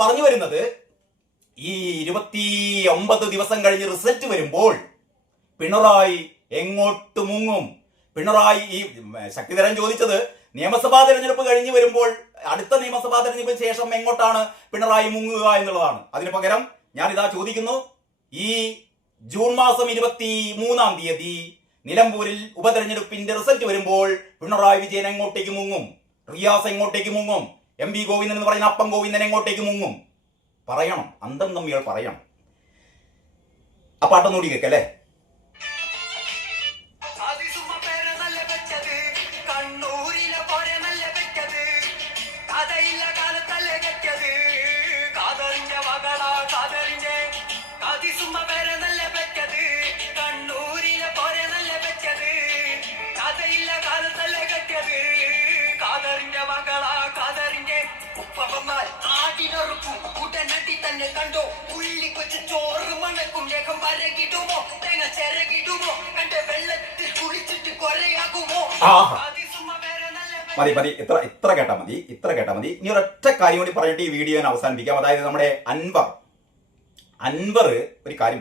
പറഞ്ഞു വരുന്നത് ഈ 29 ദിവസം കഴിഞ്ഞ് റിസൾട്ട് വരുമ്പോൾ പിണറായി എങ്ങോട്ട് മുങ്ങും? പിണറായി ഈ ശക്തിധരൻ ചോദിച്ചത് നിയമസഭാ തെരഞ്ഞെടുപ്പ് കഴിഞ്ഞ് വരുമ്പോൾ അടുത്ത നിയമസഭാ തെരഞ്ഞെടുപ്പിന് ശേഷം എങ്ങോട്ടാണ് പിണറായി മുങ്ങുക എന്നുള്ളതാണ്. അതിന് പകരം ഞാൻ ഇതാ ചോദിക്കുന്നു, ഈ ജൂൺ മാസം 23-ാം തീയതി നിലമ്പൂരിൽ ഉപതെരഞ്ഞെടുപ്പിന്റെ റിസൾട്ട് വരുമ്പോൾ പിണറായി വിജയൻ എങ്ങോട്ടേക്ക് മുങ്ങും? റിയാസ് എങ്ങോട്ടേക്ക് മുങ്ങും? MP ഗോവിന്ദൻ എന്ന് പറയുന്ന അപ്പം ഗോവിന്ദൻ എങ്ങോട്ടേക്ക് മുങ്ങും? പറയണം, അന്തം തമ്മികൾ പറയണം. ആ പാട്ടൊന്നുകൂടി കേൾക്കല്ലേ? കണ്ടോ ഉള്ളി കൊച്ചു ചോറ് മണക്കും ദേഹം വരകിടുമോ തേങ്ങ ചിരകിടുമോ കണ്ട വെള്ളത്തിൽ കുളിച്ചിട്ട് കൊറയാകുമോ? മതി മതി, ഇത്ര കേട്ടാ മതി, ഇത്ര കേട്ടാ മതി. ഇനി ഒരൊറ്റ കാര്യം കൂടി പറഞ്ഞിട്ട് ഈ വീഡിയോ ഞാൻ അവസാനിപ്പിക്കാം. അതായത് നമ്മുടെ അൻവർ ഒരു കാര്യം